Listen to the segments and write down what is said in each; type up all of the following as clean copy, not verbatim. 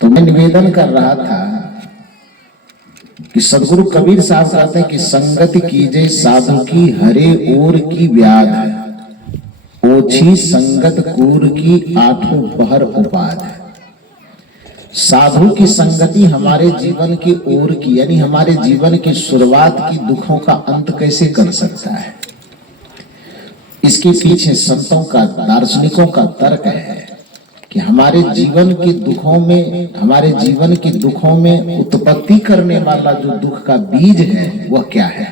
तो मैं निवेदन कर रहा था कि सदगुरु कबीर साहब कहते हैं कि संगत कीजे साधु की हरे ओर की व्याध, ओछी संगत कूर की आठों पहर उपाध। साधु की संगति हमारे जीवन की ओर की यानी हमारे जीवन की शुरुआत की दुखों का अंत कैसे कर सकता है, इसके पीछे संतों का दार्शनिकों का तर्क है कि हमारे जीवन के दुखों में उत्पत्ति करने वाला जो दुख का बीज है वह क्या है।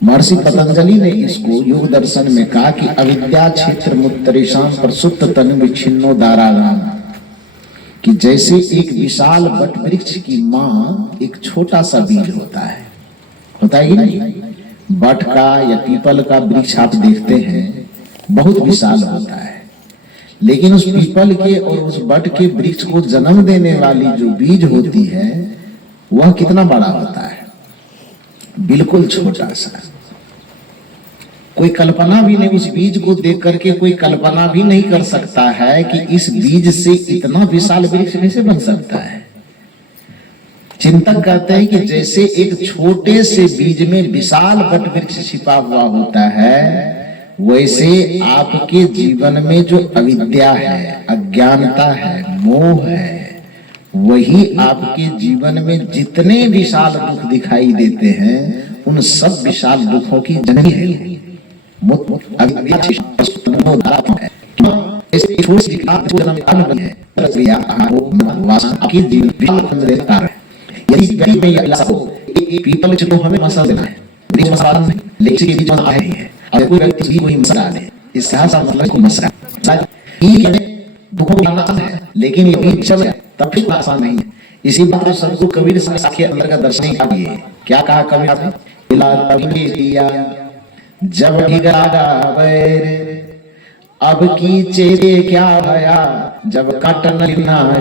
महर्षि पतंजलि ने इसको योग दर्शन में कहा कि अविद्या क्षेत्र मुत्तरिशाम प्रसुप्त तनु विच्छिन्नो दारागाम, कि जैसे एक विशाल वट वृक्ष की मां एक छोटा सा बीज होता है कि नहीं। वट का या पीपल का वृक्ष आप देखते हैं बहुत विशाल होता है, लेकिन उस पीपल के और उस वट के वृक्ष को जन्म देने वाली जो बीज होती है वह कितना बड़ा होता है, बिल्कुल छोटा सा। कोई कल्पना भी नहीं, उस बीज को देख करके कोई कल्पना भी नहीं कर सकता है कि इस बीज से इतना विशाल वृक्ष कैसे बन सकता है। चिंतक कहते हैं कि जैसे एक छोटे से बीज में विशाल वट वृक्ष छिपा हुआ होता है, वैसे आपके जीवन में जो अविद्या है, अज्ञानता है, मोह है, वही आपके जीवन में जितने विशाल दुख दिखाई देते हैं उन सब विशाल दुखों की जननी है। पीपल को हमें मसाला देना है, लेकिन के बीच में नहीं है। अगर कोई व्यक्ति भी कोई मसला दे, इससे मतलब को मसला दुखों को लाना है, लेकिन ये भी चल तब फिर आसान नहीं है। इसी बात को सबको कबीर साहब के अंदर का दर्शन किया। क्या कहा कबीर ने, जब बैर अब की चेरे क्या भया, जब काटन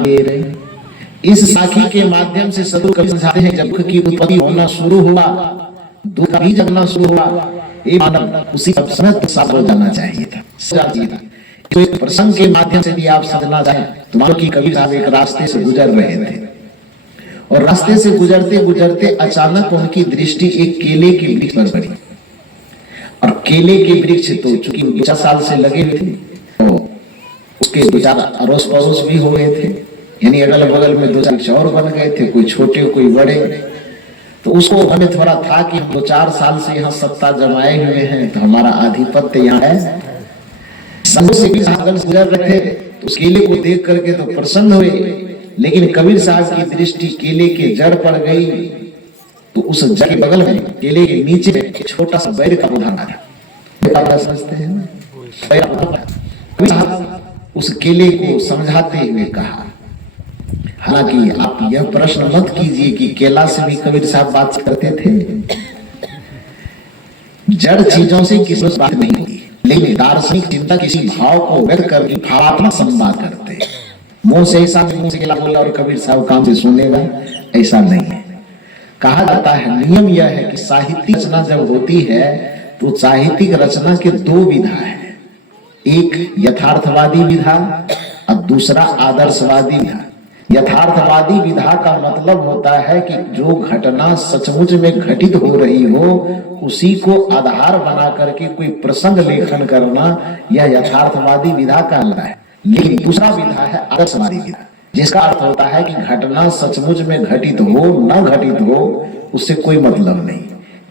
गिर। इस साखी के माध्यम से सदगुरु कबीर समझाते हैं जब की उत्पत्ति होना शुरू हुआ, दुख भी जगना शुरू हुआ, मानव उसी समय साथ हो जाना चाहिए था। तो एक प्रसंग के माध्यम से भी आप समझना चाहें तो मानो कि कबीर साहब एक रास्ते से गुजर रहे थे और रास्ते से गुजरते गुजरते अचानक उनकी दृष्टि एक केले के वृक्ष पर पड़ी। और केले के वृक्ष तो चूंकि 50 साल से लगे हुए थे तो उसके दो चार अड़ोस पड़ोस भी हो गए थे, यानी अगल बगल में दो चार वृक्ष और बन गए थे, कोई छोटे कोई बड़े। तो उसको हमें थोड़ा था कि हम 2-4 साल से यहाँ सत्ता जमाए हुए हैं तो हमारा आधिपत्य यहाँ है। संघों से भी गुजर रहे थे तो उस केले को देख करके तो प्रसन्न हुए, लेकिन कबीर साहब की दृष्टि केले के जड़ पर गई तो उस जड़ के बगल में केले के नीचे एक छोटा सा बैर का पौधा था। समझते हैं ना, कबीर साहब उस केले को समझाते हुए कहा, हालांकि आप यह प्रश्न मत कीजिए कि केला से भी कबीर साहब बात करते थे, जड़ चीजों से किसी बात नहीं होती, लेकिन दार्शनिक चिंता किसी भाव को व्यक्त करके भावात्मक संवाद करते। मुंह से ऐसा मुंह से केला बोला और कबीर साहब काम से सुनेगा, ऐसा नहीं है। कहा जाता है, नियम यह है कि साहित्यिक रचना जब होती है तो साहित्यिक रचना के 2 विधा है, एक यथार्थवादी विधा और दूसरा आदर्शवादी विधा। यथार्थवादी विधा का मतलब होता है कि जो घटना सचमुच में घटित हो रही हो उसी को आधार बना करके कोई प्रसंग लेखन करना, यह यथार्थवादी विधा कहलाता है। लेकिन दूसरा विधा है आदर्शवादी विधा, जिसका अर्थ होता है कि घटना सचमुच में घटित हो न घटित हो उससे कोई मतलब नहीं,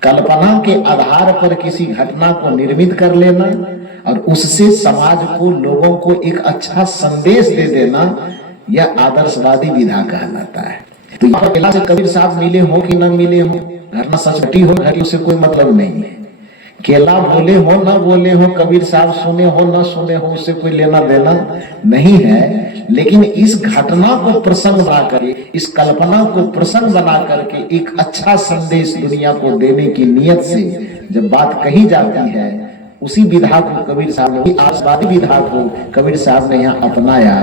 कल्पना के आधार पर किसी घटना को निर्मित कर लेना और उससे समाज को, लोगों को एक अच्छा संदेश दे देना, यह आदर्शवादी विधा कहलाता है। तो यहाँ केला से कबीर साहब मिले हो कि न मिले हो, घटना सच घटी हो घटी उससे कोई मतलब नहीं है। केला बोले हो न बोले हो, कबीर साहब सुने हो न सुने हो, उससे कोई लेना देना नहीं है। लेकिन इस घटना को प्रसंग बना करके, इस कल्पना को प्रसंग बना करके एक अच्छा संदेश दुनिया को देने की नियत से जब बात कही जाती है, उसी विधा को कबीर साहब ने, आदर्शवादी विधा को कबीर साहब ने यहाँ अपनाया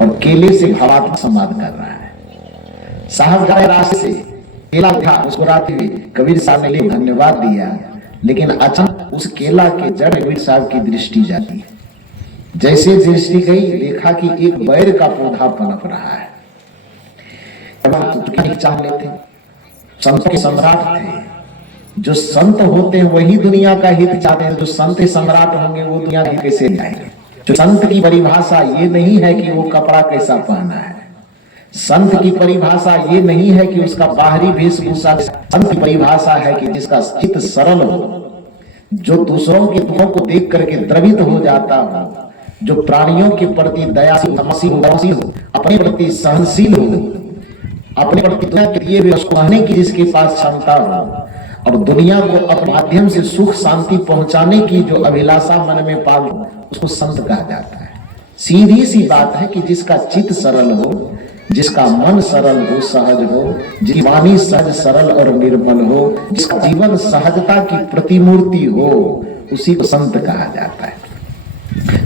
और केले से भावात्मक संवाद कर रहा है। साहब गए रास्ते से, केला था मुस्कुराते हुए, कबीर साहब ने धन्यवाद दिया, लेकिन अचानक उस केला के जड़ कबीर साहब की दृष्टि जाती है। जैसे दृष्टि गई, देखा कि एक बैर का पौधा पनप रहा है चाह लेते, संत के सम्राट थे। जो संत होते हैं वही दुनिया का हित चाहते हैं, जो संत सम्राट होंगे वो दुनिया का हित कैसे जाएंगे। जो संत की परिभाषा ये नहीं है कि वो कपड़ा कैसा पहना है, संत की परिभाषा ये नहीं है कि उसका बाहरी वेशभूषा, संत की परिभाषा है कि जिसका चित्त सरल हो, जो दूसरों के दुखों को देख करके द्रवित हो जाता हो, जो प्राणियों के प्रति दयाशील हो, अपने प्रति सहनशील हो, अपने प्रति दुनिया के लिए भी उसको कहने की जिसके पास क्षमता हो, और दुनिया को अपने माध्यम से सुख शांति पहुंचाने की जो अभिलाषा मन में पाल, उसको संत कहा जाता है। सीधी सी बात है कि जिसका चित्त सरल हो, जिसका मन सरल हो, सहज हो, जिसकी वाणी सहज सरल और निर्मल हो, जिसका जीवन सहजता की प्रतिमूर्ति हो, उसी को संत कहा जाता है।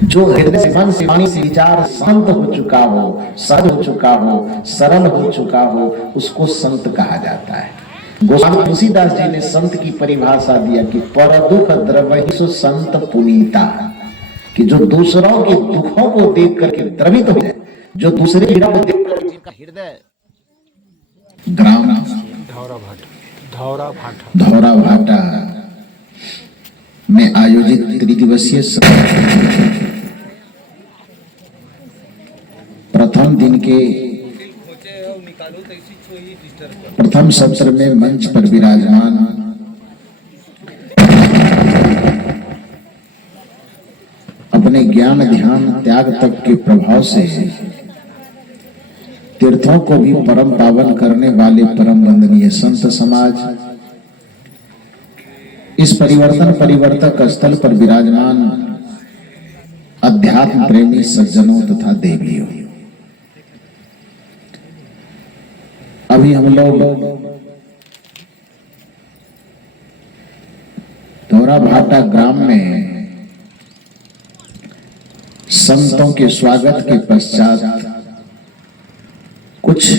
जो हृदय से, मन से, वाणी से, विचार शांत हो चुका हो, सहज हो चुका हो, सरल हो चुका हो, उसको संत कहा जाता है। गोस्वामी तुलसीदास जी ने संत की परिभाषा दिया कि पर दुख द्रवहि सो संत पुनीता, कि जो दूसरों के दुखों को देख करके द्रवित हो जाए, जो दूसरे पीड़ा को देख कर जिनका हृदय ग्राम धौरा भाटा में आयोजित त्रिदिवसीय प्रथम दिन के प्रथम सत्र में मंच पर विराजमान अपने ज्ञान ध्यान त्याग तप के प्रभाव से तीर्थों को भी परम पावन करने वाले परम वंदनीय संत समाज, इस परिवर्तन परिवर्तक स्थल पर विराजमान अध्यात्म प्रेमी सज्जनों तथा देवियों, अभी हम लोग धौरा भाटा ग्राम में संतों के स्वागत के पश्चात कुछ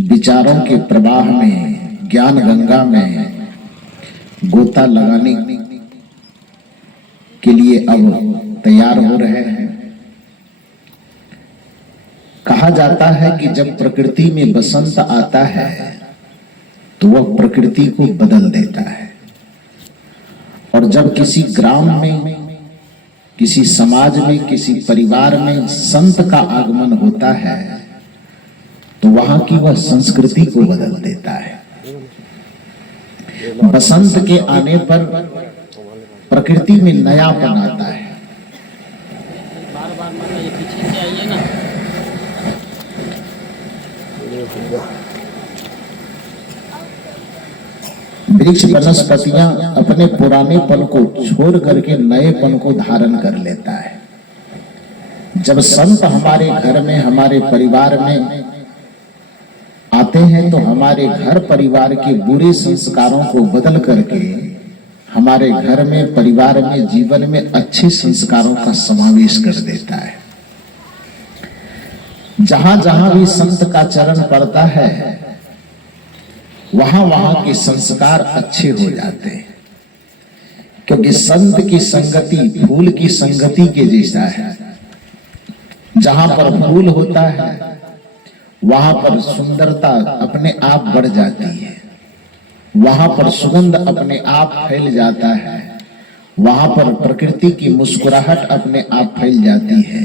विचारों के प्रवाह में, ज्ञान गंगा में गोता लगाने के लिए अब तैयार हो रहे हैं। कहा जाता है कि जब प्रकृति में बसंत आता है तो वह प्रकृति को बदल देता है, और जब किसी ग्राम में, किसी समाज में, किसी परिवार में संत का आगमन होता है तो वहां की वह संस्कृति को बदल देता है। बसंत के आने पर प्रकृति में नयापन आता है। वृक्ष वनस्पतियां अपने पुरानेपन को छोड़ करके नएपन को धारण कर लेता है। जब संत हमारे घर में, हमारे परिवार में आते हैं तो हमारे घर परिवार के बुरे संस्कारों को बदल करके हमारे घर में, परिवार में, जीवन में अच्छे संस्कारों का समावेश कर देता है। जहां जहां भी संत का चरण पड़ता है वहां वहां के संस्कार अच्छे हो जाते हैं, क्योंकि संत की संगति फूल की संगति के जैसा है। जहां पर फूल होता है वहां पर सुंदरता अपने आप बढ़ जाती है, वहां पर सुगंध अपने आप फैल जाता है, वहां पर प्रकृति की मुस्कुराहट अपने आप फैल जाती है।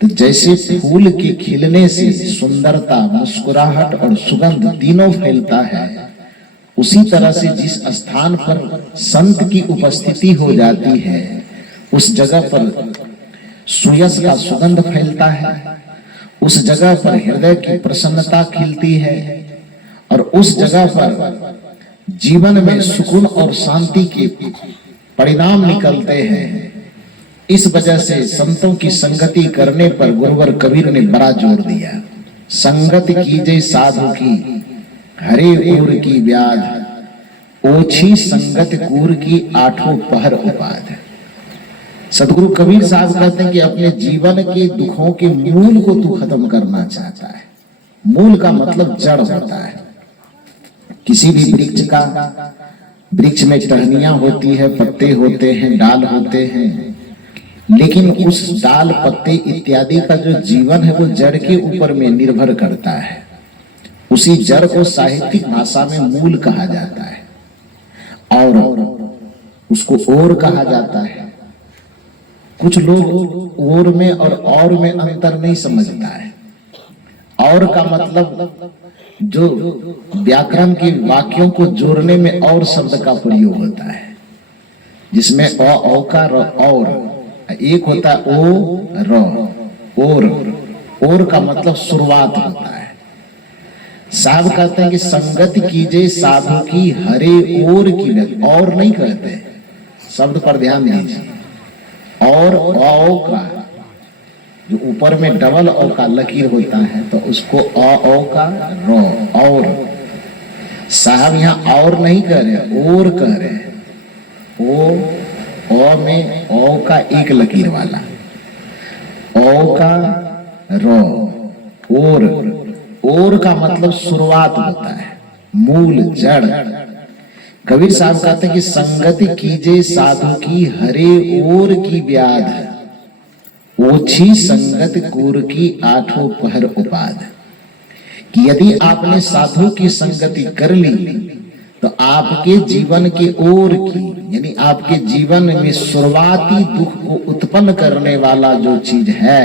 तो जैसे फूल के खिलने से सुंदरता, मुस्कुराहट और सुगंध तीनों फैलता है, उसी तरह से जिस स्थान पर संत की उपस्थिति हो जाती है उस जगह पर सुयस का सुगंध फैलता है, उस जगह पर हृदय की प्रसन्नता खिलती है, और उस जगह पर जीवन में सुकून और शांति के परिणाम निकलते हैं। इस वजह से संतों की संगति करने पर गुरुवर कबीर ने बड़ा जोर दिया। संगत कीजे साधु की हरे उर की व्याध, ओछी संगत कूर की आठों पहर उपाध। सदगुरु कबीर साहब कहते हैं कि अपने जीवन के दुखों के मूल को तू खत्म करना चाहता है। मूल का मतलब जड़ होता है। किसी भी वृक्ष में टहनियां होती है, पत्ते होते हैं, डाल होते हैं, लेकिन उस डाल पत्ते इत्यादि का जो जीवन है वो जड़ के ऊपर में निर्भर करता है। उसी जड़ को साहित्यिक भाषा में मूल कहा जाता है और उसको ओर कहा जाता है। कुछ लोग ओर में और में अंतर नहीं समझता है। और का मतलब जो व्याकरण के वाक्यों को जोड़ने में और शब्द का प्रयोग होता है, जिसमें औ का और एक होता है ओ र और का मतलब शुरुआत होता है। साहब कहते हैं कि संगति कीजिए साधु की हरे ओर की, और नहीं कहते, शब्द पर ध्यान दीजिए। और औ का जो ऊपर में डबल औ का लकीर होता है तो उसको औ का रो और। साहब यहाँ और नहीं कह रहे, और कह रहे। ओ में औ का एक लकीर वाला, औ का रो और का मतलब शुरुआत होता है, मूल जड़। कबीर साहब कहते हैं कि संगति कीजिए साधु की हरे ओर की व्याध, ओछी संगत कोर की आठों पहर उपाद। कि यदि आपने साधु की संगति कर ली तो आपके जीवन के ओर की, यानी आपके जीवन में शुरुआती दुख को उत्पन्न करने वाला जो चीज है,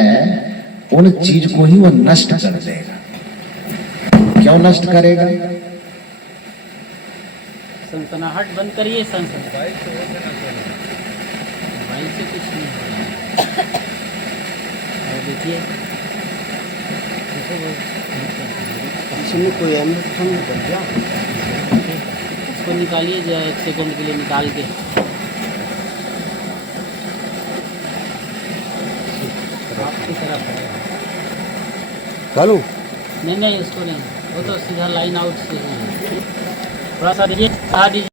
उन चीज को ही वो नष्ट कर देगा। क्यों नष्ट करेगा? सनसनाहट बंद करिए। भाई से कुछ नहीं हो रहा। देखिए इसमें कोई अमृत नहीं कर दिया। इसको निकालिए जरा 1 सेकंड के लिए निकाल के। आपकी तरफ है चालू? नहीं इसको नहीं, वो तो सीधा लाइन आउट से है। थोड़ा सा देखिए, हटा दीजिए।